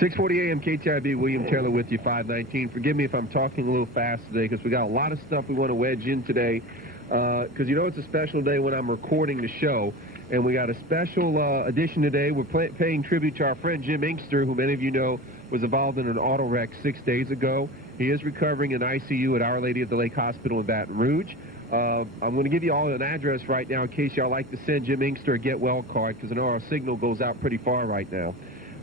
6:40 a.m. KTIB, William Taylor with you, 519. Forgive me if I'm talking a little fast today because we got a lot of stuff we want to wedge in today. Because you know it's a special day when I'm recording the show. And we got a special edition today. We're paying tribute to our friend Jim Engster, who many of you know was involved in an auto wreck 6 days ago. He is recovering in ICU at Our Lady of the Lake Hospital in Baton Rouge. I'm going to give you all an address right now in case y'all like to send Jim Engster a get well card, because I know our signal goes out pretty far right now.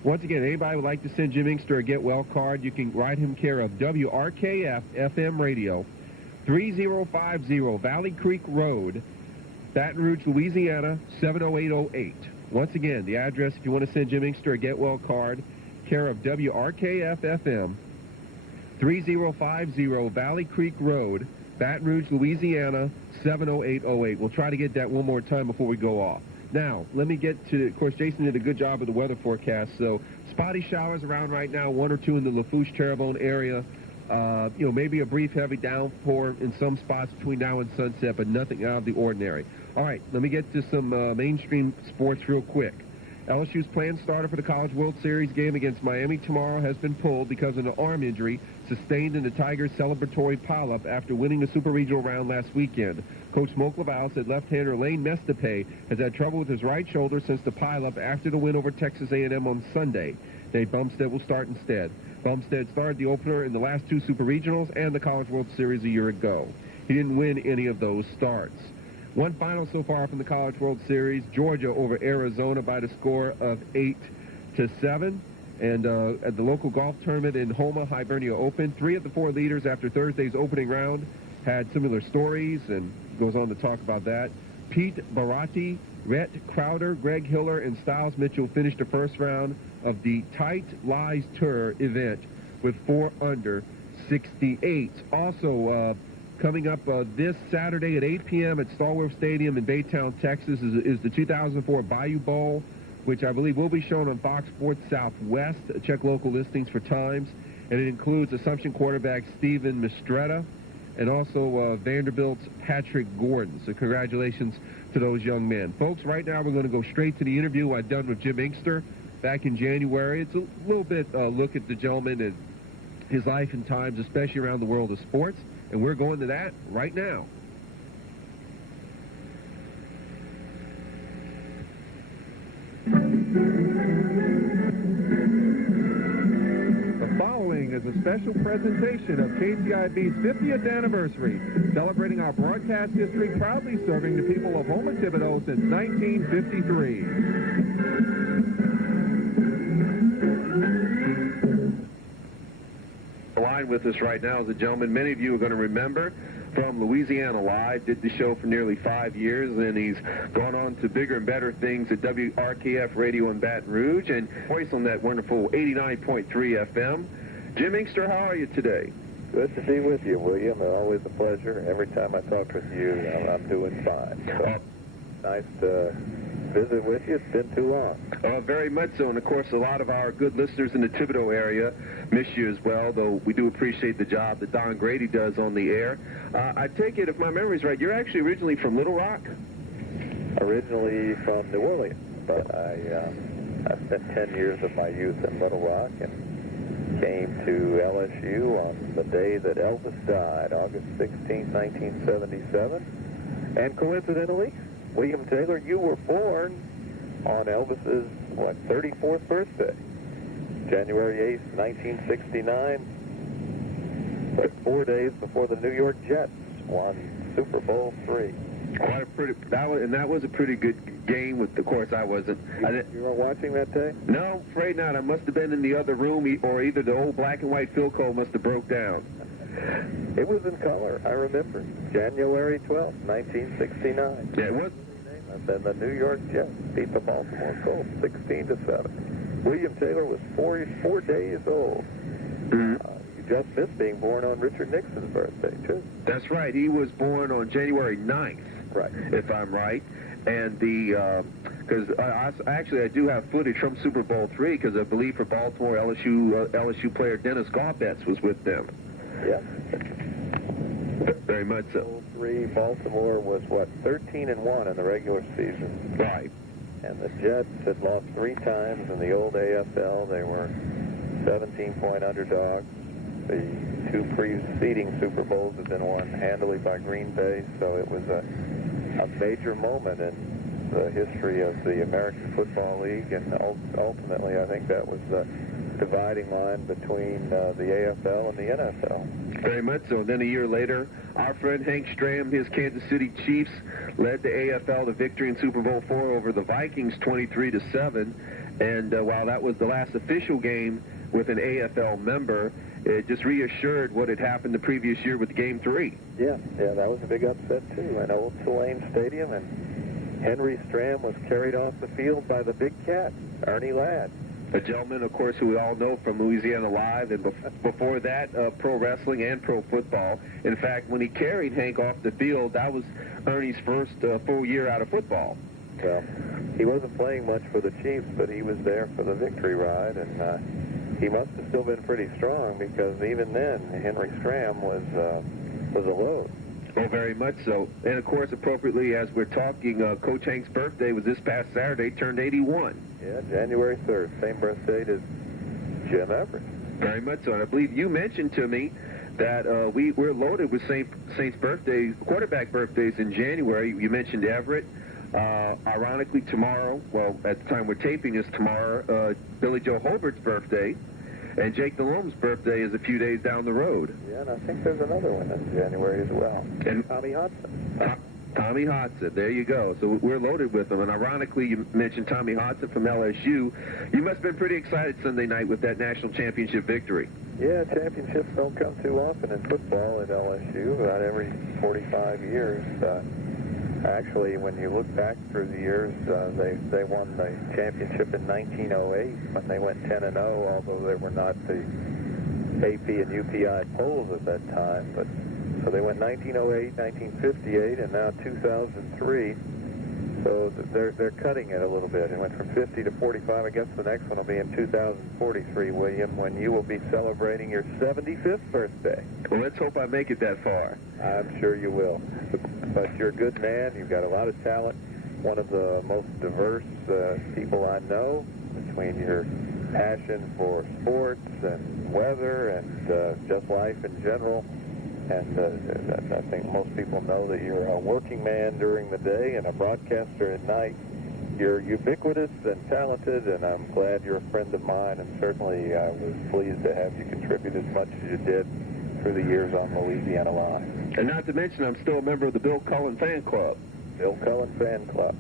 Once again, anybody would like to send Jim Engster a get well card, you can write him care of WRKF FM Radio, 3050 Valley Creek Road, Baton Rouge, Louisiana, 70808. Once again, the address if you want to send Jim Engster a get well card, care of WRKF FM, 3050 Valley Creek Road, Baton Rouge, Louisiana, 70808. We'll try to get that one more time before we go off. Now, let me get to, of course, Jason did a good job of the weather forecast. So, spotty showers around right now, 1 or 2 in the Lafourche-Terrebonne area. Maybe a brief heavy downpour in some spots between now and sunset, but nothing out of the ordinary. All right, let me get to some mainstream sports real quick. LSU's planned starter for the College World Series game against Miami tomorrow has been pulled because of an arm injury sustained in the Tigers' celebratory pileup after winning the Super Regional round last weekend. Coach Smoke Laval said left-hander Lane Mestape has had trouble with his right shoulder since the pileup after the win over Texas A&M on Sunday. Nate Bumstead will start instead. Bumstead started the opener in the last 2 Super Regionals and the College World Series a year ago. He didn't win any of those starts. One final so far from the College World Series, Georgia over Arizona by the score of 8-7. And at the local golf tournament in Homa, Hibernia Open, 3 of the 4 leaders after Thursday's opening round had similar stories, and goes on to talk about that. Pete Baratti, Rhett Crowder, Greg Hiller, and Styles Mitchell finished the first round of the Tight Lies Tour event with 4 under 68. Also, coming up this Saturday at 8 p.m. at Stallworth Stadium in Baytown, Texas, is the 2004 Bayou Bowl, which I believe will be shown on Fox Sports Southwest. Check local listings for times. And it includes Assumption quarterback Steven Mistretta and also Vanderbilt's Patrick Gordon. So congratulations to those young men. Folks, right now we're going to go straight to the interview I've done with Jim Engster back in January. It's a little bit look at the gentleman and his life and times, especially around the world of sports. And we're going to that right now. The following is a special presentation of KTIB's 50th anniversary, celebrating our broadcast history, proudly serving the people of Houma Thibodaux since 1953. Line with us right now is a gentleman many of you are going to remember from Louisiana Live, did the show for nearly 5 years, and he's gone on to bigger and better things at WRKF Radio in Baton Rouge and voice on that wonderful 89.3 FM. Jim Engster, how are you today? Good to be with you, William. Always a pleasure. Every time I talk with you, I'm doing fine. So, nice to visit with you. It's been too long. Very much so, and of course a lot of our good listeners in the Thibodaux area miss you as well, though we do appreciate the job that Don Grady does on the air. I take it, if my memory's right, you're actually originally from Little Rock? Originally from New Orleans, but I spent 10 years of my youth in Little Rock and came to LSU on the day that Elvis died, August 16, 1977, and coincidentally, William Taylor, you were born on Elvis's, 34th birthday, January 8th, 1969, but 4 days before the New York Jets won Super Bowl III. Quite a pretty, that was a pretty good game. With, of course, I wasn't. You weren't watching that day? No, afraid not. I must have been in the other room, or either the old black and white Philco must have broke down. It was in color, I remember. January 12th, 1969. Yeah, it was. And then the New York Jets beat the Baltimore Colts 16-7. William Taylor was 4 days old. Mm-hmm. You just missed being born on Richard Nixon's birthday, too. That's right. He was born on January 9th, right, if I'm right. And because I do have footage from Super Bowl III, because I believe for Baltimore, LSU player Dennis Gaubetz was with them. Yeah. Very much so. Baltimore was, 13-1 in the regular season. Right. And the Jets had lost 3 times in the old AFL. They were 17-point underdogs. The two preceding Super Bowls had been won handily by Green Bay, so it was a major moment in the history of the American Football League, and ultimately I think that was the dividing line between the AFL and the NFL. Very much so. Then a year later, our friend Hank Stram, his Kansas City Chiefs, led the AFL to victory in Super Bowl IV over the Vikings 23-7. And while that was the last official game with an AFL member, it just reassured what had happened the previous year with Game 3. Yeah, that was a big upset, too. An old Tulane Stadium, and Henry Stram was carried off the field by the big cat, Ernie Ladd. A gentleman, of course, who we all know from Louisiana Live, and before that, pro wrestling and pro football. In fact, when he carried Hank off the field, that was Ernie's first full year out of football. Well, he wasn't playing much for the Chiefs, but he was there for the victory ride, and he must have still been pretty strong, because even then, Henry Stram was a load. Oh, very much so. And, of course, appropriately, as we're talking, Coach Hank's birthday was this past Saturday, turned 81. Yeah, January 3rd, same birth date as Jim Everett. Very much so. And I believe you mentioned to me that we're loaded with Saints birthdays, quarterback birthdays in January. You mentioned Everett. Ironically, tomorrow, well, at the time we're taping is tomorrow, Billy Joe Holbert's birthday. And Jake Delome's birthday is a few days down the road. Yeah, and I think there's another one in January as well. And Tommy Hodson. Tommy Hodson, there you go. So we're loaded with them. And ironically, you mentioned Tommy Hodson from LSU. You must have been pretty excited Sunday night with that national championship victory. Yeah, championships don't come too often in football at LSU, about every 45 years. Actually, when you look back through the years, they won the championship in 1908 when they went 10-0, although they were not the AP and UPI polls at that time. But so they went 1908, 1958, and now 2003. So they're cutting it a little bit. It went from 50 to 45. I guess the next one will be in 2043, William, when you will be celebrating your 75th birthday. Well, let's hope I make it that far. I'm sure you will. But you're a good man. You've got a lot of talent. One of the most diverse people I know, between your passion for sports and weather and just life in general. And I think most people know that you're a working man during the day and a broadcaster at night. You're ubiquitous and talented, and I'm glad you're a friend of mine, and certainly I was pleased to have you contribute as much as you did through the years on Louisiana Live. And not to mention, I'm still a member of the Bill Cullen fan club. Bill Cullen fan club.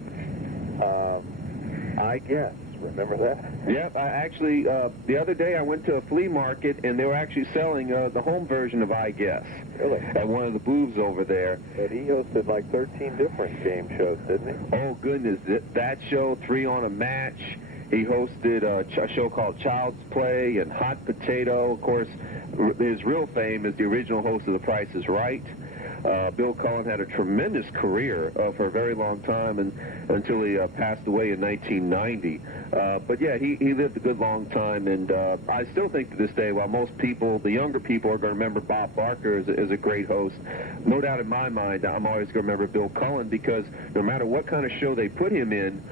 I guess. Remember that? Yep. I actually, the other day I went to a flea market, and they were actually selling the home version of I Guess. Really? At one of the booths over there. But he hosted like 13 different game shows, didn't he? Oh, goodness. That show, 3 on a Match. He hosted a show called Child's Play and Hot Potato. Of course, his real fame is the original host of The Price is Right. Bill Cullen had a tremendous career for a very long time, and until he passed away in 1990. But yeah, he lived a good long time, and I still think to this day, while most people, the younger people, are going to remember Bob Barker as a great host, no doubt in my mind, I'm always going to remember Bill Cullen, because no matter what kind of show they put him in,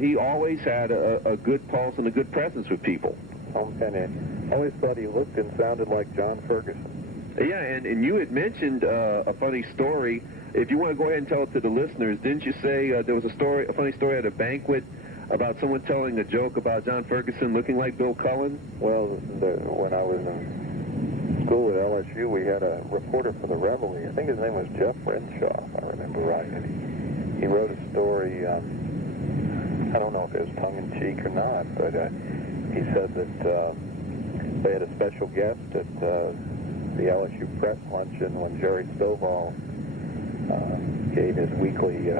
he always had a good pulse and a good presence with people. And I always thought he looked and sounded like John Ferguson. Yeah, and you had mentioned a funny story. If you want to go ahead and tell it to the listeners, didn't you say there was a funny story at a banquet about someone telling a joke about John Ferguson looking like Bill Cullen? Well, when I was in school at LSU, we had a reporter for the Reveille. I think his name was Jeff Renshaw, if I remember right. And he wrote a story, I don't know if it was tongue-in-cheek or not, but he said that they had a special guest at the LSU press luncheon when Jerry Stovall gave his weekly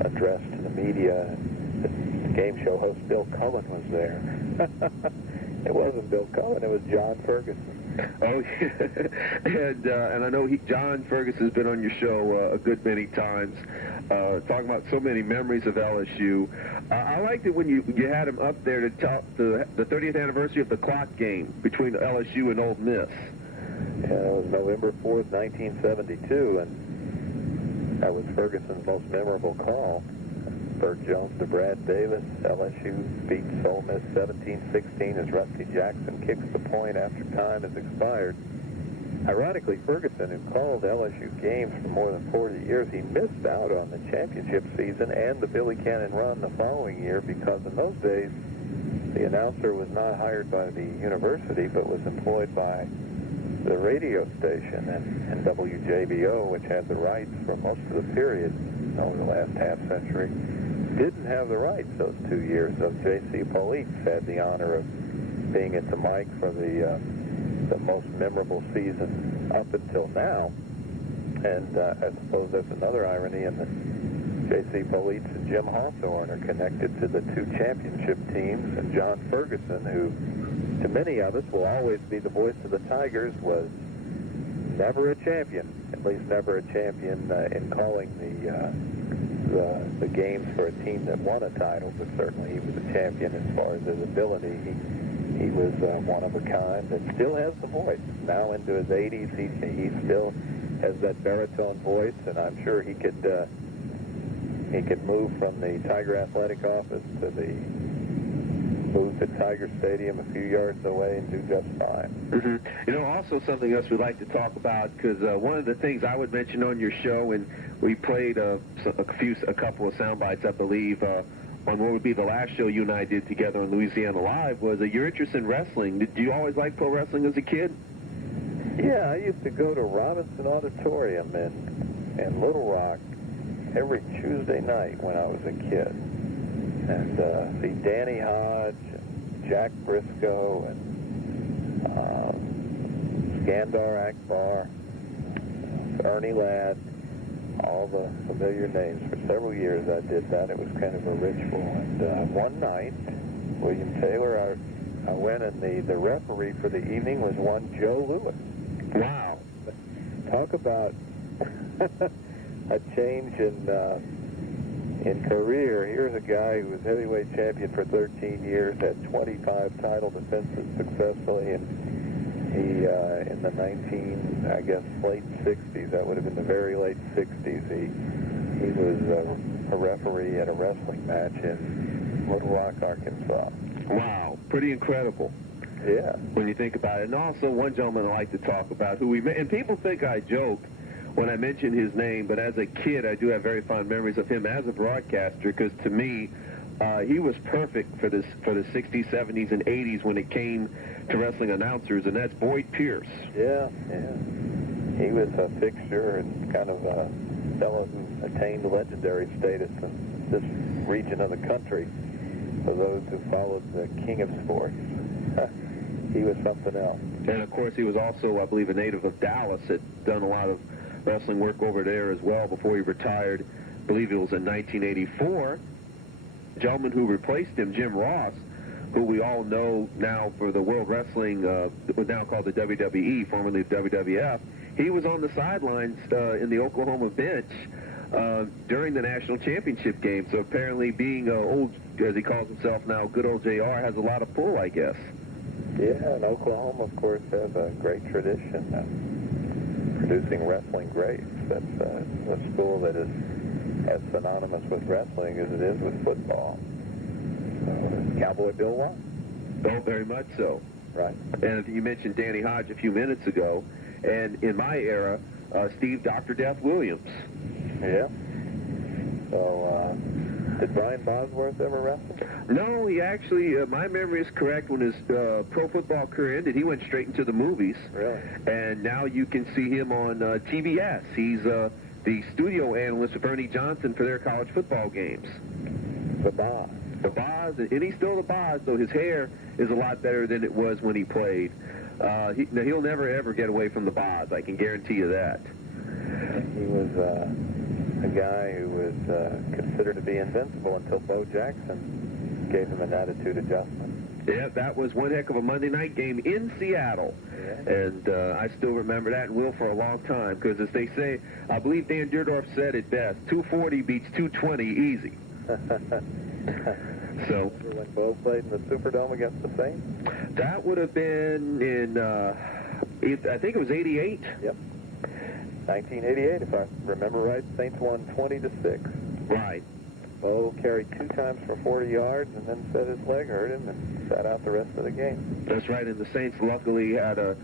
address to the media. The game show host Bill Cullen was there. It wasn't Bill Cullen, it was John Ferguson. Oh, yeah. And I know John Ferguson's been on your show a good many times, talking about so many memories of LSU. I liked it when you had him up there to top the 30th anniversary of the clock game between LSU and Ole Miss. Yeah, it was November 4th, 1972, and that was Ferguson's most memorable call. Burt Jones to Brad Davis. LSU beats Ole Miss 17-16 as Rusty Jackson kicks the point after time has expired. Ironically, Ferguson, who called LSU games for more than 40 years, he missed out on the championship season and the Billy Cannon run the following year because in those days, the announcer was not hired by the university, but was employed by the radio station, and WJBO, which had the rights for most of the period over the last half-century, didn't have the rights those 2 years. So J.C. Politz had the honor of being at the mic for the most memorable season up until now. And I suppose that's another irony in that J.C. Politz and Jim Hawthorne are connected to the two championship teams, and John Ferguson, who to many of us will always be the voice of the Tigers, was never a champion, at least never a champion in calling the games for a team that won a title, but certainly he was a champion as far as his ability. He was one of a kind and still has the voice. Now into his 80s, he still has that baritone voice, and I'm sure he could move from the Tiger Athletic office to the booth at Tiger Stadium a few yards away and do just fine. Mm-hmm. You know, also something else we'd like to talk about, because one of the things I would mention on your show, and we played a couple of sound bites, I believe, on what would be the last show you and I did together on Louisiana Live, was your interest in wrestling. Did you always like pro wrestling as a kid? Yeah, I used to go to Robinson Auditorium in Little Rock every Tuesday night when I was a kid, and see Danny Hodge, and Jack Briscoe, and Skandar Akbar, Ernie Ladd, all the familiar names. For several years I did that. It was kind of a ritual. And one night, William Taylor, I went, and the referee for the evening was one Joe Lewis. Wow. Talk about a change in career. Here's a guy who was heavyweight champion for 13 years, had 25 title defenses successfully, and he, in the late 60s, that would have been the very late 60s, he was a referee at a wrestling match in Little Rock, Arkansas. Wow, pretty incredible. Yeah. When you think about it. And also one gentleman I like to talk about who we met, and people think I joke when I mention his name, but as a kid I do have very fond memories of him as a broadcaster, because to me he was perfect for the 60s, 70s, and 80s when it came to wrestling announcers, and that's Boyd Pierce. Yeah. He was a fixture and kind of a fellow who attained legendary status in this region of the country for those who followed the king of sports. He was something else. And of course he was also, I believe, a native of Dallas, had done a lot of wrestling work over there as well before he retired. I believe it was in 1984. The gentleman who replaced him, Jim Ross, who we all know now for the World Wrestling, now called the WWE, formerly the WWF, he was on the sidelines in the Oklahoma bench during the national championship game. So apparently being old, as he calls himself now, good old JR, has a lot of pull, I guess. Yeah, and Oklahoma, of course, has a great tradition of producing wrestling greats. That's a school that is as synonymous with wrestling as it is with football. Cowboy Bill Watt. Oh, very much so. Right. And you mentioned Danny Hodge a few minutes ago, and in my era, Steve Dr. Death Williams. Yeah. So, did Brian Bosworth ever wrestle? No, he actually, my memory is correct, when his pro football career ended, he went straight into the movies. Really? And now you can see him on TBS. He's the studio analyst of Ernie Johnson for their college football games. The Boz. The Boz, and he's still the Boz, though his hair is a lot better than it was when he played. He'll never, ever get away from the Boz, I can guarantee you that. He was a guy who was considered to be invincible until Bo Jackson gave him an attitude adjustment. Yeah, that was one heck of a Monday night game in Seattle. Yeah. And I still remember that and will for a long time, because as they say, I believe Dan Dierdorf said it best, 240 beats 220 easy. So when Bo played in the Superdome against the Saints? That would have been in, I think it was 88. Yep. 1988, if I remember right. Saints won 20-6. Right. Bo carried 2 times for 40 yards and then said his leg hurt him and sat out the rest of the game. That's right, and the Saints luckily had a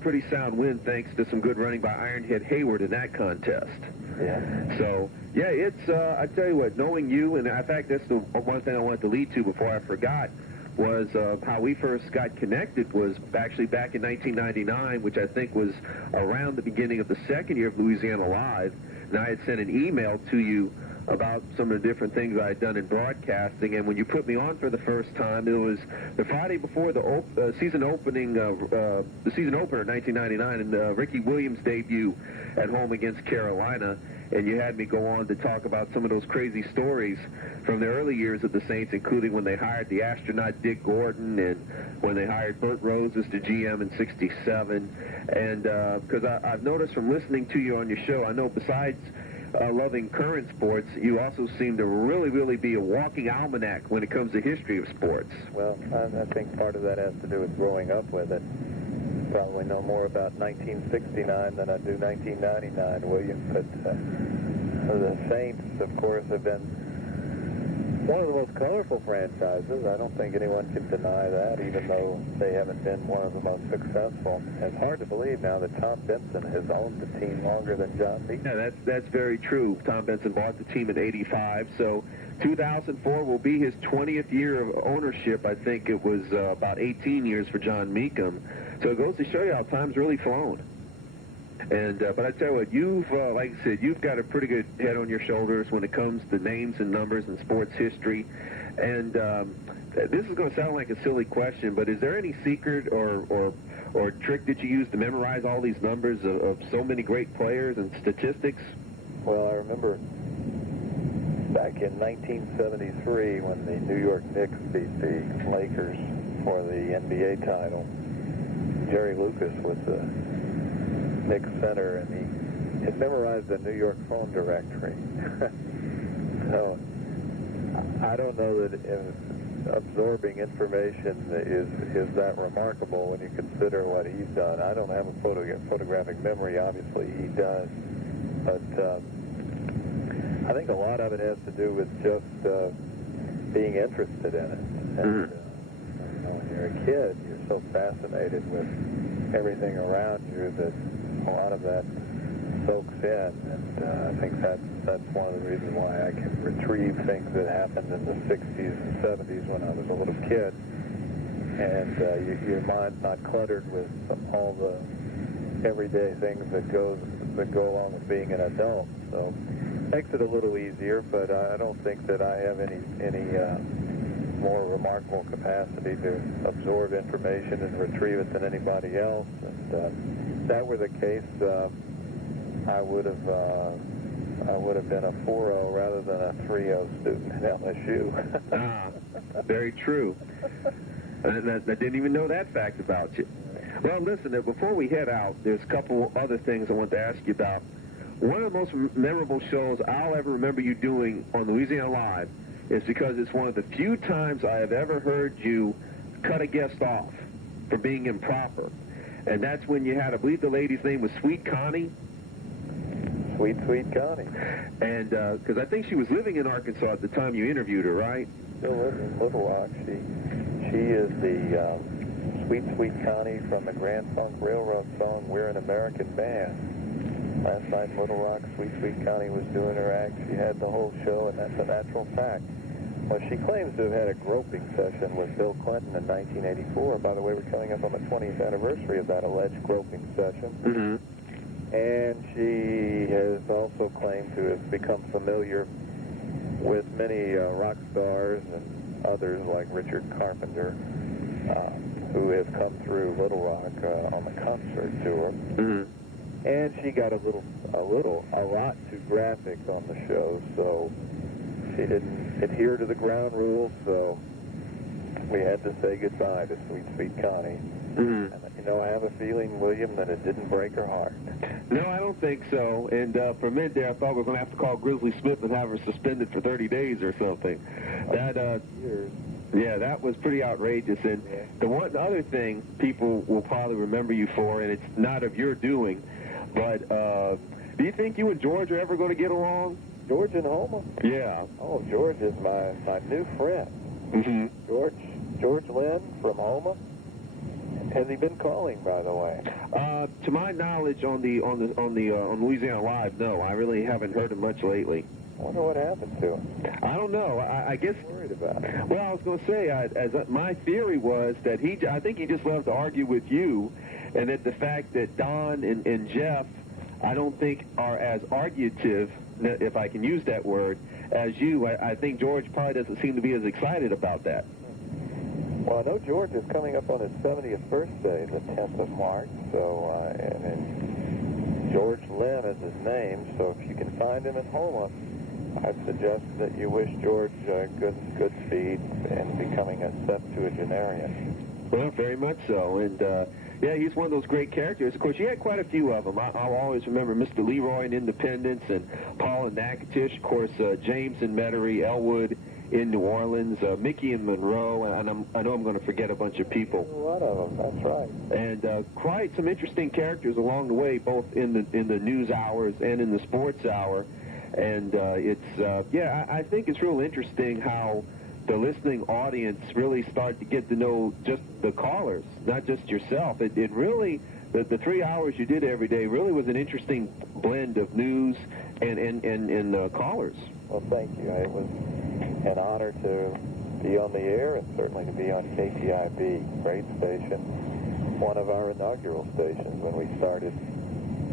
pretty sound win thanks to some good running by Ironhead Hayward in that contest. Yeah. So, yeah, it's, I tell you what, knowing you, and in fact, that's the one thing I wanted to lead to before I forgot, was how we first got connected was actually back in 1999, which I think was around the beginning of the second year of Louisiana Live, and I had sent an email to you about some of the different things I had done in broadcasting, and when you put me on for the first time, it was the Friday before the season opening, the season opener in 1999, and Ricky Williams' debut at home against Carolina, and you had me go on to talk about some of those crazy stories from the early years of the Saints, including when they hired the astronaut Dick Gordon and when they hired Burt Rose as the GM in '67, and because I've noticed from listening to you on your show, I know besides loving current sports, you also seem to really be a walking almanac when it comes to history of sports. Well, I think part of that has to do with growing up with it. Probably know more about 1969 than I do 1999, William. But the Saints, of course, have been one of the most colorful franchises. I don't think anyone can deny that, even though they haven't been one of the most successful. It's hard to believe now that Tom Benson has owned the team longer than John Meehan. Yeah, that's very true. Tom Benson bought the team in '85, so 2004 will be his 20th year of ownership. I think it was about 18 years for John Meehan. So it goes to show you how time's really flown. And but I tell you what, you've like I said, you've got a pretty good head on your shoulders when it comes to names and numbers and sports history. And this is going to sound like a silly question, but is there any secret or trick that you use to memorize all these numbers of so many great players and statistics? Well, I remember back in 1973 when the New York Knicks beat the Lakers for the NBA title. Jerry Lucas was the Knicks center, and he had memorized the New York phone directory. So I don't know that absorbing information is that remarkable when you consider what he's done. I don't have a photographic memory. Obviously, he does. But I think a lot of it has to do with just being interested in it. And, when you're a kid, you're so fascinated with everything around you that a lot of that soaks in, and I think that's one of the reasons why I can retrieve things that happened in the 60s and 70s when I was a little kid, and your mind's not cluttered with all the everyday things that go along with being an adult. So makes it a little easier, but I don't think that I have any more remarkable capacity to absorb information and retrieve it than anybody else. And if that were the case, I would have been a 4.0 rather than a 3.0 student at LSU. Very true. I didn't even know that fact about you. Well, listen, before we head out, there's a couple other things I want to ask you about. One of the most memorable shows I'll ever remember you doing on Louisiana Live is because it's one of the few times I have ever heard you cut a guest off for being improper. And that's when you had, I believe the lady's name was Sweet Connie. Sweet Connie. And because I think she was living in Arkansas at the time you interviewed her, right? Still lives in Little Rock. She is the Sweet Connie from the Grand Funk Railroad song, We're an American Band. Last night in Little Rock, Sweet Connie was doing her act. She had the whole show, and that's a natural fact. Well, she claims to have had a groping session with Bill Clinton in 1984. By the way, we're coming up on the 20th anniversary of that alleged groping session. Mm-hmm. And she has also claimed to have become familiar with many rock stars and others like Richard Carpenter, who have come through Little Rock on the concert tour. Mm-hmm. And she got a lot too graphic on the show, so she didn't adhere to the ground rules, so we had to say goodbye to Sweet Connie. Mm-hmm. And, I have a feeling, William, that it didn't break her heart. No, I don't think so. And for a minute there, I thought we were going to have to call Grizzly Smith and have her suspended for 30 days or something. Years. Yeah, that was pretty outrageous. And the other thing people will probably remember you for, and it's not of your doing, but do you think you and George are ever going to get along? George in Houma? Yeah. Oh, George is my new friend. Mm-hmm. George Lynn from Houma. Has he been calling, by the way? To my knowledge, on Louisiana Live, no. I really haven't heard him much lately. I wonder what happened to him. I don't know. I guess. I'm worried about it. Well, I was going to say, my theory was that I think he just loves to argue with you, and that the fact that Don and Jeff, I don't think are as argumentative, if I can use that word, as you. I think George probably doesn't seem to be as excited about that. Well, I know George is coming up on his 70th birthday, the 10th of March, so, and George Lynn is his name, so if you can find him in Houma, I'd suggest that you wish George good speed in becoming a septuagenarian. Well, very much so, and yeah, he's one of those great characters. Of course, you had quite a few of them. I'll always remember Mr. Leroy in Independence, and Paul in Natchitoches, of course, James in Metairie, Elwood in New Orleans, Mickey in Monroe, and I know I'm going to forget a bunch of people. A lot of them, that's right. And quite some interesting characters along the way, both in the news hours and in the sports hour. And yeah, I think it's real interesting how the listening audience really started to get to know just the callers, not just yourself. It really, the 3 hours you did every day really was an interesting blend of news and callers. Well, thank you. It was an honor to be on the air and certainly to be on KTIB, great station, one of our inaugural stations when we started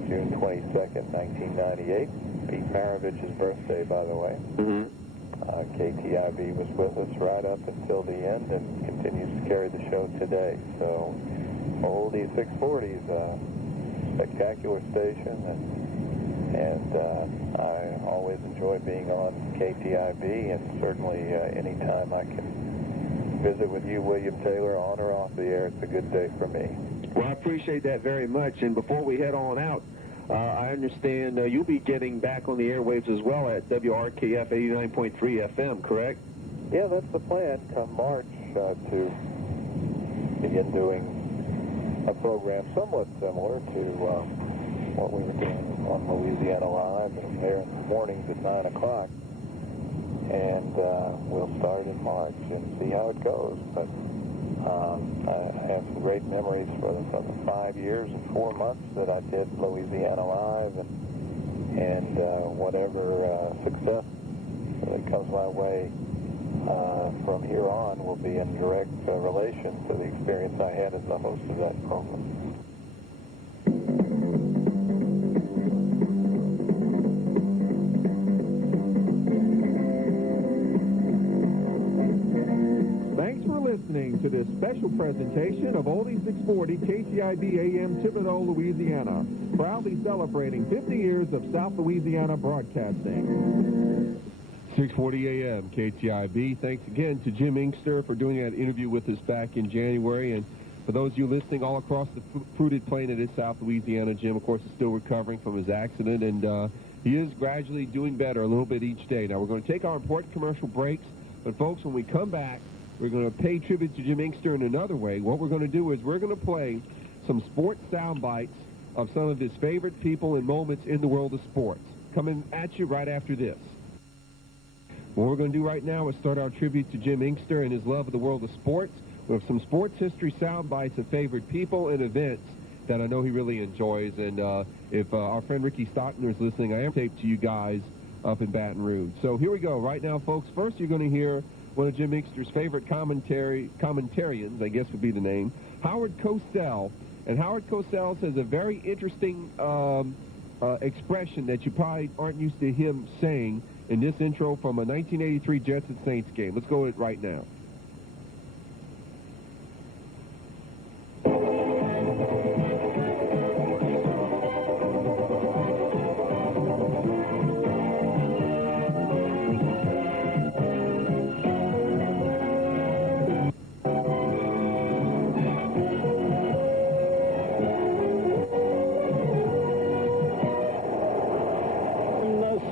June 22nd, 1998. Pete Maravich's birthday, by the way. Mm-hmm. KTIB was with us right up until the end and continues to carry the show today. So, Oldie 640 is a spectacular station, and I always enjoy being on KTIB, and certainly anytime I can visit with you, William Taylor, on or off the air, it's a good day for me. Well, I appreciate that very much, and before we head on out, I understand you'll be getting back on the airwaves as well at WRKF 89.3 FM, correct? Yeah, that's the plan. Come March to begin doing a program somewhat similar to what we were doing on Louisiana Live, and there in the mornings at 9 o'clock. And we'll start in March and see how it goes. But I have some great memories from the 5 years and 4 months that I did Louisiana Live, and whatever success that comes my way from here on will be in direct relation to the experience I had as the host of that program. Listening to this special presentation of Oldie 640 KTIB-AM Thibodaux, Louisiana, proudly celebrating 50 years of South Louisiana broadcasting. 640 AM KTIB. Thanks again to Jim Engster for doing that interview with us back in January, and for those of you listening all across the fruited plain that is South Louisiana, Jim, of course, is still recovering from his accident, and he is gradually doing better a little bit each day. Now, we're going to take our important commercial breaks, but folks, when we come back, we're going to pay tribute to Jim Engster in another way. What we're going to do is we're going to play some sports sound bites of some of his favorite people and moments in the world of sports. Coming at you right after this. What we're going to do right now is start our tribute to Jim Engster and his love of the world of sports with some sports history sound bites of favorite people and events that I know he really enjoys. And if our friend Ricky Stockner is listening, I am taped to you guys up in Baton Rouge. So here we go. Right now, folks, first you're going to hear one of Jim Engster's favorite commentarians, I guess would be the name, Howard Cosell. And Howard Cosell says a very interesting expression that you probably aren't used to him saying in this intro from a 1983 Jets and Saints game. Let's go with it right now.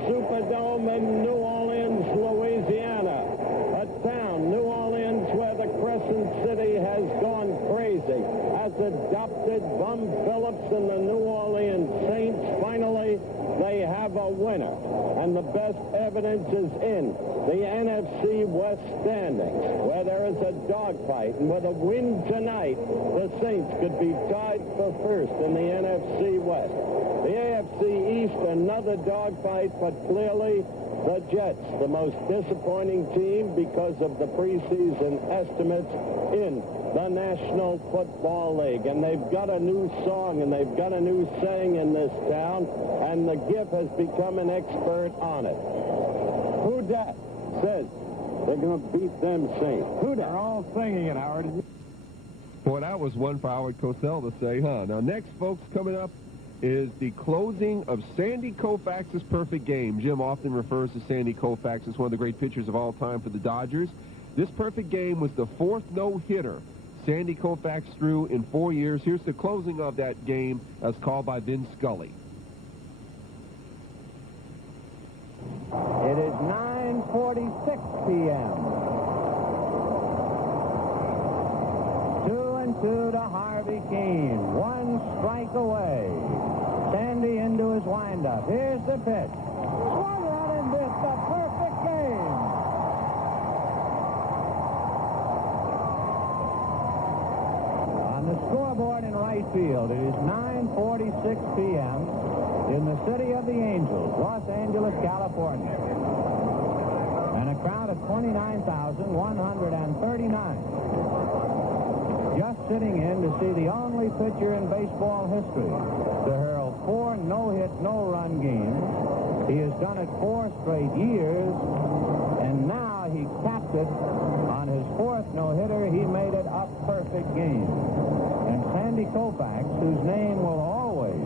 Superdome in New Orleans, Louisiana. A town, New Orleans. has adopted Bum Phillips and the New Orleans Saints. Finally, they have a winner. And the best evidence is in the NFC West standings, where there is a dogfight. And with a win tonight, the Saints could be tied for first in the NFC West. The AFC East, another dogfight, but clearly the Jets, the most disappointing team because of the preseason estimates in the National Football League. And they've got a new song and they've got a new saying in this town, and the GIF has become an expert on it. Who dat says they're going to beat them Saints? Who dat? They're all singing it, Howard. Boy, that was one for Howard Cosell to say, huh? Now, next, folks, coming up is the closing of Sandy Koufax's perfect game. Jim often refers to Sandy Koufax as one of the great pitchers of all time for the Dodgers. This perfect game was the fourth no-hitter Sandy Koufax threw in 4 years. Here's the closing of that game as called by Vin Scully. It is 9:46 p.m. 2-2 to Harvey Keene. One strike away. Sandy into his windup. Here's the pitch. Swung out and missed. A perfect game. On the scoreboard in right field, it is 9:46 p.m. in the city of the Angels, Los Angeles, California. And a crowd of 29,139. Just sitting in to see the only pitcher in baseball history to hurl 4 no-hit, no-run games. He has done it 4 straight years, and now he capped it on his 4th no-hitter. He made it a perfect game. And Sandy Koufax, whose name will always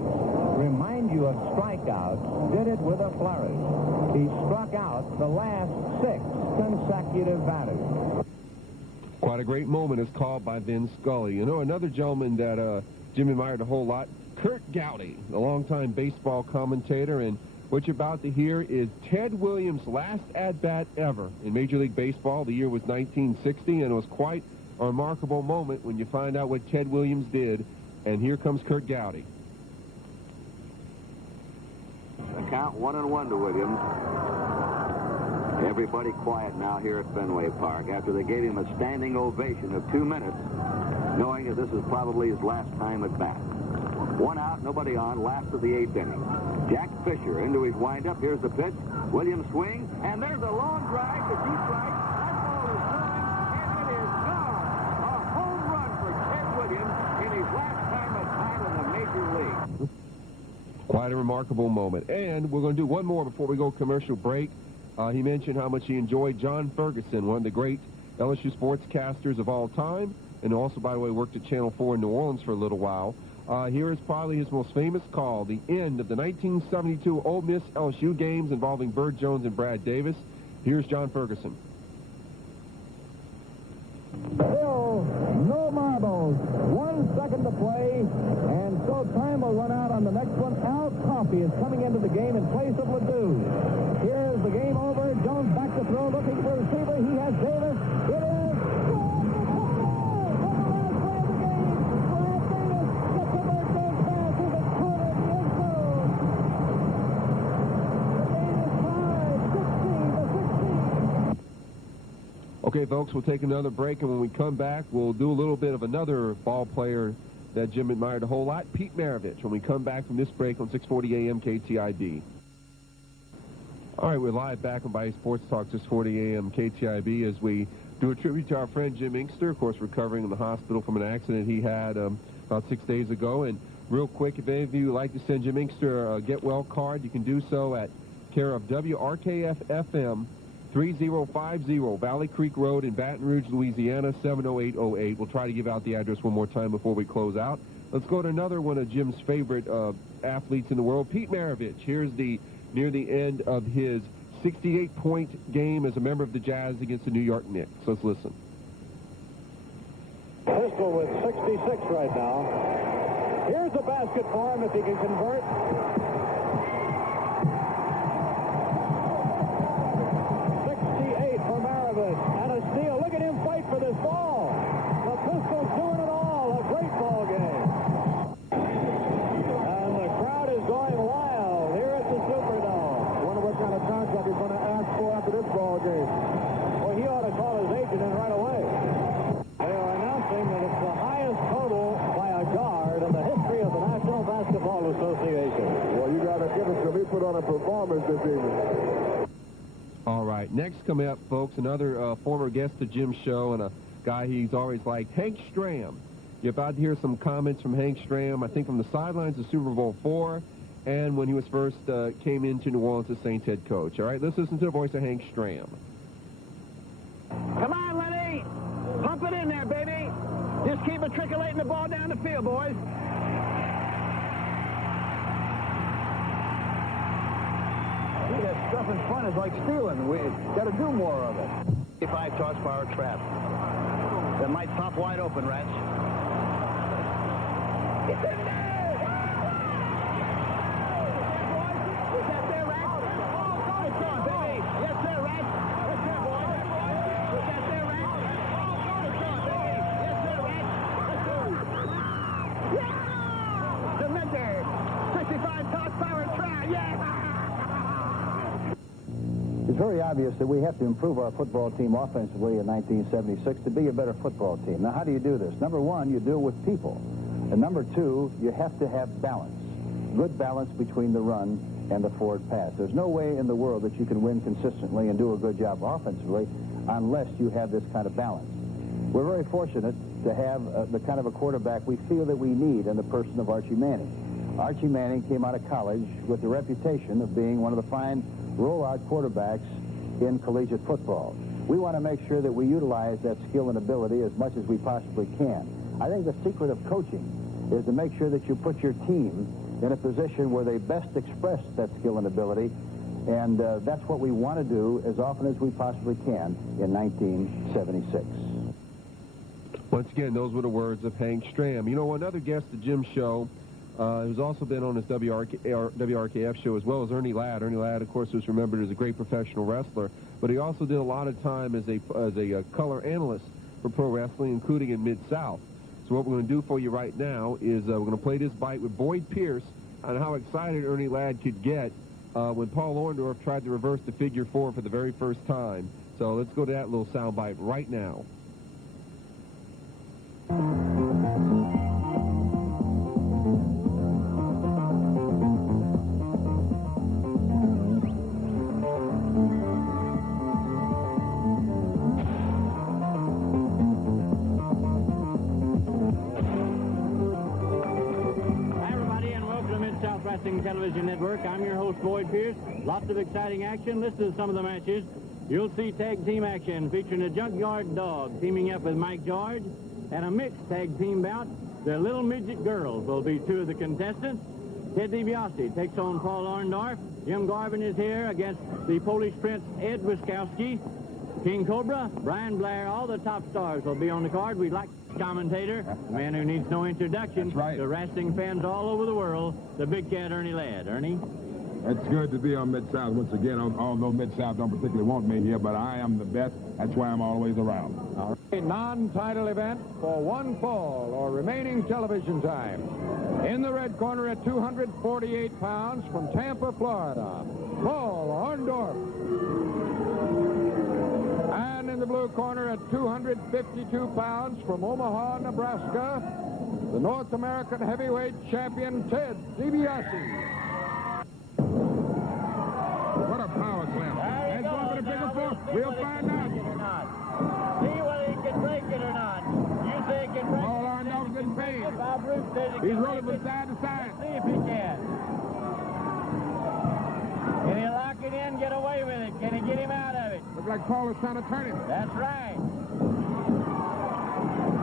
remind you of strikeouts, did it with a flourish. He struck out the last 6 consecutive batters. Quite a great moment is called by Vin Scully. You know, another gentleman that Jim admired a whole lot, Curt Gowdy, a longtime baseball commentator. And what you're about to hear is Ted Williams' last at-bat ever in Major League Baseball. The year was 1960, and it was quite a remarkable moment when you find out what Ted Williams did. And here comes Curt Gowdy. The count 1-1 to Williams. Everybody quiet now here at Fenway Park after they gave him a standing ovation of 2 minutes, knowing that this is probably his last time at bat. 1 out, nobody on, last of the 8th inning. Jack Fisher into his windup. Here's the pitch. Williams swing, and there's a long drive to deep right. That ball is gone, and it is gone. A home run for Ted Williams in his last time at bat in the Major League. Quite a remarkable moment. And we're going to do one more before we go commercial break. He mentioned how much he enjoyed John Ferguson, one of the great LSU sportscasters of all time, and also, by the way, worked at Channel 4 in New Orleans for a little while. Here is probably his most famous call, the end of the 1972 Ole Miss LSU games involving Bert Jones and Brad Davis. Here's John Ferguson. Still no marbles. 1 second to play, and so time will run out on the next one. Al Coffey is coming into the game in place of Ledoux. Here's the game over. Jones back to throw, looking for a receiver. He has Davis. It is Okay, folks, we'll take another break, and when we come back, we'll do a little bit of another ball player that Jim admired a whole lot, Pete Maravich, when we come back from this break on 640 AM KTIB. All right, we're live back on Bayou Sports Talk, 640 AM KTIB, as we do a tribute to our friend Jim Engster, of course, recovering in the hospital from an accident he had about 6 days ago. And real quick, if any of you would like to send Jim Engster a Get Well card, you can do so at care of WRKF FM, 3050 Valley Creek Road in Baton Rouge, Louisiana, 70808. We'll try to give out the address one more time before we close out. Let's go to another one of Jim's favorite athletes in the world, Pete Maravich. Here's near the end of his 68-point game as a member of the Jazz against the New York Knicks. Let's listen. Pistol with 66 right now. Here's a basket for him if he can convert. 68 for Maravich. And a steal. Look at him fight for this ball. The Pistol's doing it all. A great ball game. put on a performance this evening. All right, next coming up, folks, another former guest of Jim's show and a guy he's always liked, Hank Stram. You're about to hear some comments from Hank Stram, I think from the sidelines of Super Bowl IV and when he was first came into New Orleans as Saints head coach. All right, let's listen to the voice of Hank Stram. Come on, Lenny. Pump it in there, baby. Just keep matriculating the ball down the field, boys. That stuff in front is like stealing. We got to do more of it. 55 horsepower trap. That might pop wide open, Rats. It's in there! Is that there, Rats? It's on, baby. Yes, sir, Rats. Yes, sir, boy. Is that there, Rats? It's on, baby. Yes, sir, Rats. Yes, sir. Yeah! Dementor. 65 horsepower trap. Yeah! It's very obvious that we have to improve our football team offensively in 1976 to be a better football team. Now, how do you do this? Number one, you do it with people. And number two, you have to have balance. Good balance between the run and the forward pass. There's no way in the world that you can win consistently and do a good job offensively unless you have this kind of balance. We're very fortunate to have the kind of a quarterback we feel that we need in the person of Archie Manning. Archie Manning came out of college with the reputation of being one of the fine rollout quarterbacks in collegiate football. We want to make sure that we utilize that skill and ability as much as we possibly can. I think the secret of coaching is to make sure that you put your team in a position where they best express that skill and ability, and that's what we want to do as often as we possibly can in 1976. Once again, those were the words of Hank Stram. You know, another guest of Jim's show who's also been on his WRKF show as well as Ernie Ladd. Ernie Ladd, of course, was remembered as a great professional wrestler, but he also did a lot of time as a color analyst for pro wrestling, including in Mid-South. So what we're going to do for you right now is we're going to play this bite with Boyd Pierce on how excited Ernie Ladd could get when Paul Orndorff tried to reverse the figure 4 for the very first time. So let's go to that little sound bite right now. Television Network. I'm your host, Boyd Pierce. Lots of exciting action. Listen to some of the matches. You'll see tag team action featuring a Junkyard Dog teaming up with Mike George, and a mixed tag team bout. The Little Midget Girls will be two of the contestants. Ted DiBiase takes on Paul Orndorff. Jim Garvin is here against the Polish Prince Ed Wiskowski. King Cobra, Brian Blair, all the top stars will be on the card. We'd like commentator, a man who needs no introduction. That's right. To wrestling fans all over the world, the big cat Ernie Ladd. Ernie? It's good to be on Mid-South once again, although Mid-South don't particularly want me here, but I am the best. That's why I'm always around. A non-title event for one fall or remaining television time. In the red corner at 248 pounds from Tampa, Florida, Paul Orndorff. And in the blue corner at 252 pounds from Omaha, Nebraska, the North American heavyweight champion, Ted DiBiase. What a power slam. That's going for the bigger force. We'll find out. See whether he can break it or not. You say he can break it. Paul Orndorff's in pain. Bob Root says he can. He's rolling from side to side. See if he can. Can he lock it in, get away with it? Can he get him out of it? Looks like Paul is trying to turn him. That's right.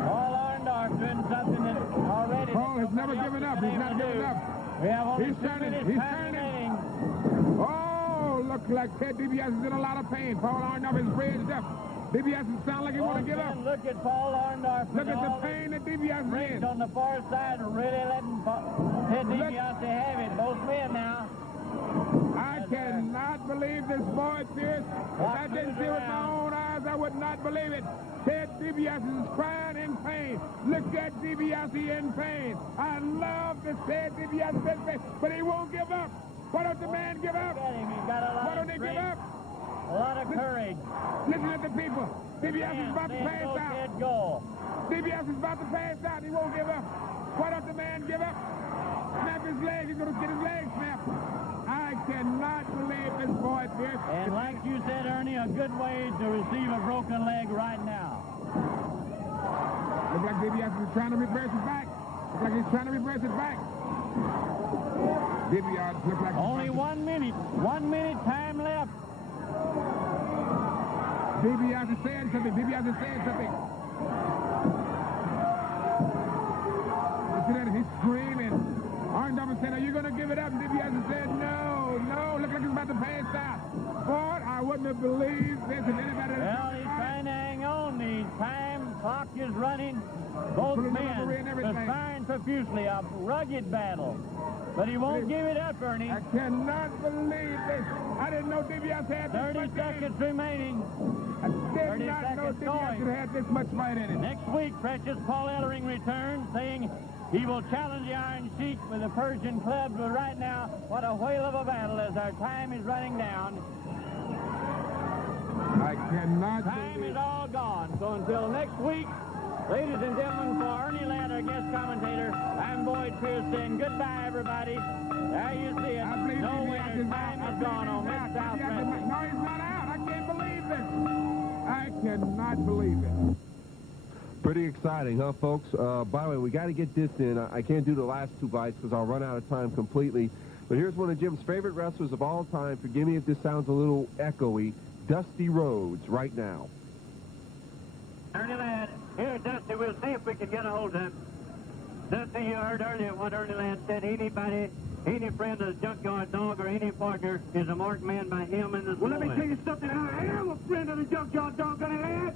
Paul Orndorff doing something that already... Paul has never given up. He's not giving up. We have only He's turning. He's turning. Oh, looks like Ted DiBiase is in a lot of pain. Paul Orndorff is bridged up. DiBiase sounds like he wants to give up. Look at Paul Orndorff. Look at the pain that DiBiase is in. On the far side, really letting Ted DiBiase have it. Both men now. I cannot believe this, Boyd Pierce. If I didn't see it with my own eyes, I would not believe it. Ted DiBiase is crying in pain. Look at DiBiase in pain. I love this Ted DiBiase in pain, but he won't give up. Why don't the man give up? Why don't they give up? A lot of courage. Listen to the people. DiBiase is about to pass out. DiBiase is about to pass out. He won't give up. Why don't the man give up? Snap his leg. He's going to get his leg snapped. I cannot believe this boy, Pierce. And like you said, Ernie, a good way to receive a broken leg right now. Looks like DiBiase is trying to reverse it back. Looks like he's trying to reverse it back. DiBiase looks like... Only 1 minute. 1 minute time left. DiBiase is saying something. DiBiase is saying something. Listen to that. He's screaming. Arndorfer said, are you going to give it up? And DiBiase said, no, no. Look like he's about to pass out. Boy, I wouldn't have believed this if anybody... Well, he's trying to hang on. The time clock is running. Both men perspiring profusely. A rugged battle. But he won't give it up, Ernie. I cannot believe this. I didn't know DiBiase had this 30 much seconds remaining. I did not know DiBiase had this much fight in it. Next week, Precious Paul Ellering returns, saying he will challenge the Iron Sheik with the Persian clubs. But right now, what a whale of a battle as our time is running down. I cannot Time is all gone. So until next week, ladies and gentlemen, for Ernie Ladd, our guest commentator, I'm Boyd Pierce saying goodbye, everybody. There you see it. No winner. Time is gone on Mid-South Wrestling. No, he's not out. I can't believe this. I cannot believe it. Pretty exciting, huh, folks? By the way, we got to get this in. I can't do the last two bites because I'll run out of time completely. But here's one of Jim's favorite wrestlers of all time. Forgive me if this sounds a little echoey. Dusty Rhodes, right now. Ernie Ladd. Here, Dusty, we'll see if we can get a hold of him. Dusty, you heard earlier what Ernie Ladd said. Anybody, any friend of the Junkyard Dog or any partner is a marked man by him in this Well, let me tell you something. I am a friend of the Junkyard Dog, Ernie Ladd.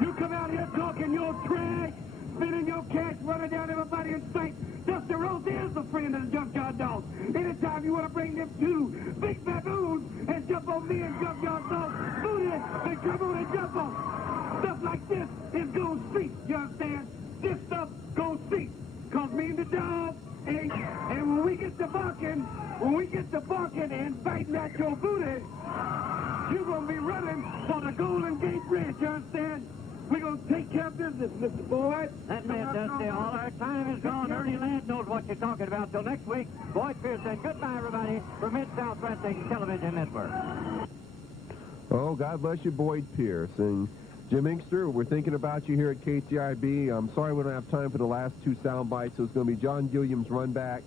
You come out here talking your trash, spinning your cash, running down everybody in sight. Dusty Rhodes is a friend of the Junkyard Dog. Anytime you want to bring them two big baboons and jump on me and Junkyard Dog, booty, and come on and jump on. Stuff like this is gold street, you understand? This stuff gold street. Cause me and the dog, and when we get to barking and fighting at your booty, you're gonna be running for the Golden Gate Bridge, you understand? We're gonna take care of business, Mr. Boyd. That's it, Dusty. All our time is gone. Ernie Ladd knows what you're talking about. Till next week, Boyd Pierce saying goodbye, everybody, from Mid-South Wrestling Television Network. Oh, God bless you, Boyd Pierce. And Jim Engster, we're thinking about you here at KTIB. I'm sorry we don't have time for the last two sound bites, so it's going to be John Gilliam's run back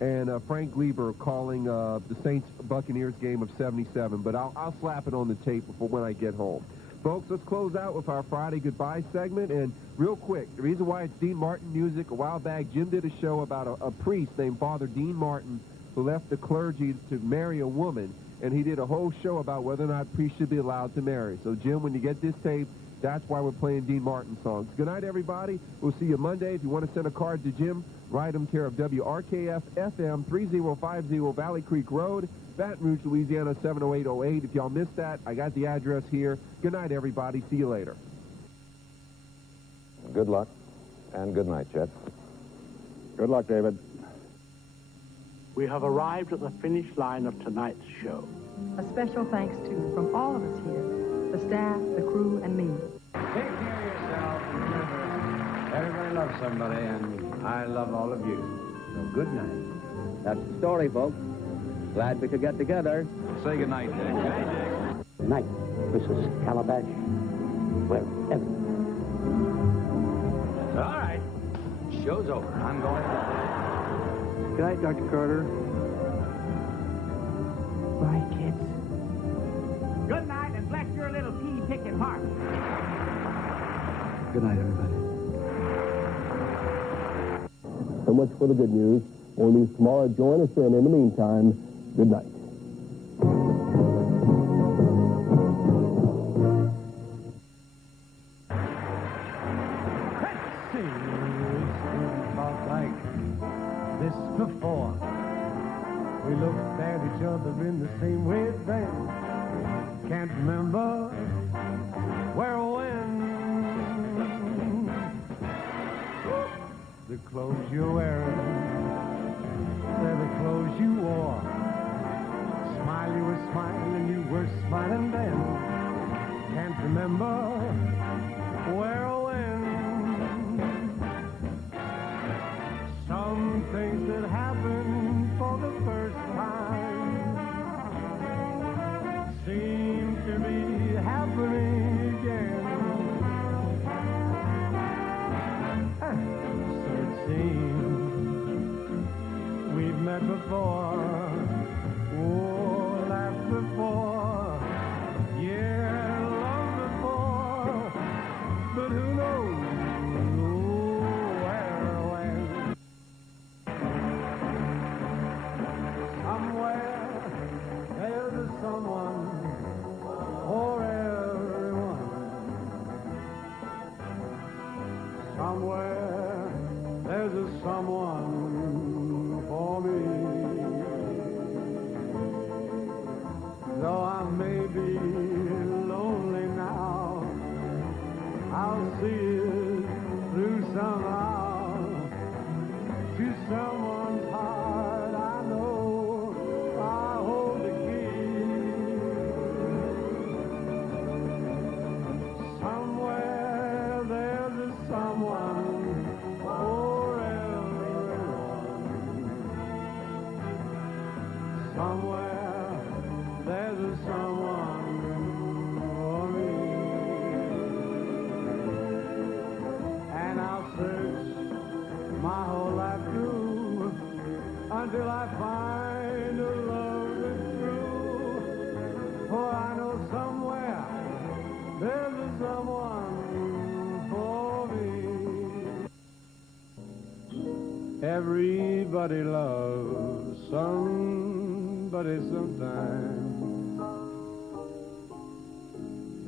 and Frank Lieber calling the Saints-Buccaneers game of '77. But I'll slap it on the tape before when I get home. Folks, let's close out with our Friday Goodbye segment. And real quick, the reason why it's Dean Martin music, a while back, Jim did a show about a priest named Father Dean Martin who left the clergy to marry a woman. And he did a whole show about whether or not priests should be allowed to marry. So, Jim, when you get this tape, that's why we're playing Dean Martin songs. Good night, everybody. We'll see you Monday. If you want to send a card to Jim, write him care of WRKF FM 3050 Valley Creek Road, Baton Rouge, Louisiana 70808. If y'all missed that, I got the address here. Good night, everybody. See you later. Good luck, and good night, Chet. Good luck, David. We have arrived at the finish line of tonight's show. A special thanks to, from all of us here, the staff, the crew, and me. Take care of yourself. Remember, everybody loves somebody, and I love all of you. So good night. That's the story, folks. Glad we could get together. Say good night, Dick. Good night, Mrs. Calabash. Wherever. All right. Show's over. I'm going to... Good night, Dr. Carter. Bye, kids. Good night, and bless your little pea-picking heart. Good night, everybody. So much for the good news. More news tomorrow. Join us then. In the meantime, good night. Let's see. It's about like this before. We looked at each other in the same way then. Can't remember where or when. The clothes you're wearing, they're the clothes you wore. Smile, you were smiling, you were smiling then. Can't remember where or when. Some things that happen somewhere there's a someone for me. And I'll search my whole life through until I find a love that's true. For I know somewhere there's a someone for me. Everybody loves somebody sometime.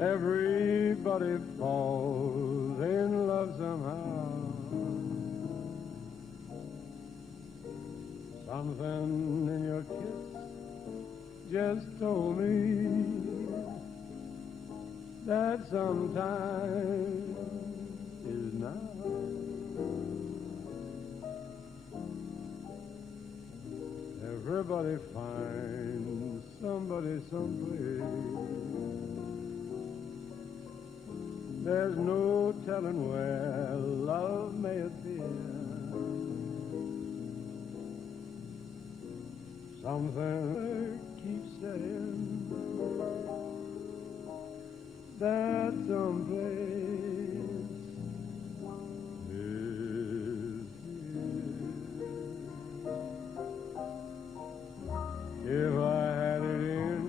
Everybody falls in love somehow. Something in your kiss just told me that sometime is now. Everybody finds somebody someplace. There's no telling where love may appear. Something keeps saying that someplace is here. If I had it in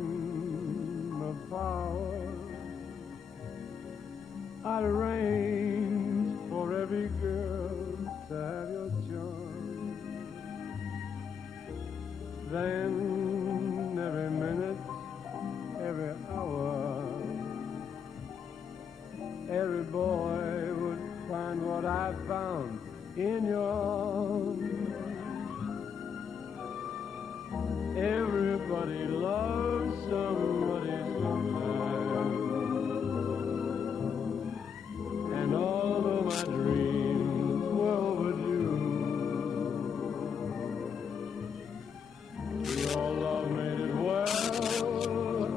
my power, I'd arrange for every girl to have your charm. Then every minute, every hour, every boy would find what I found in your arms. Everybody loves somebody sometime. And although my dreams were overdue, your love made it well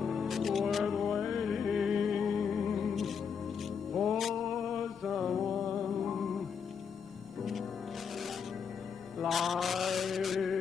worth waiting for someone like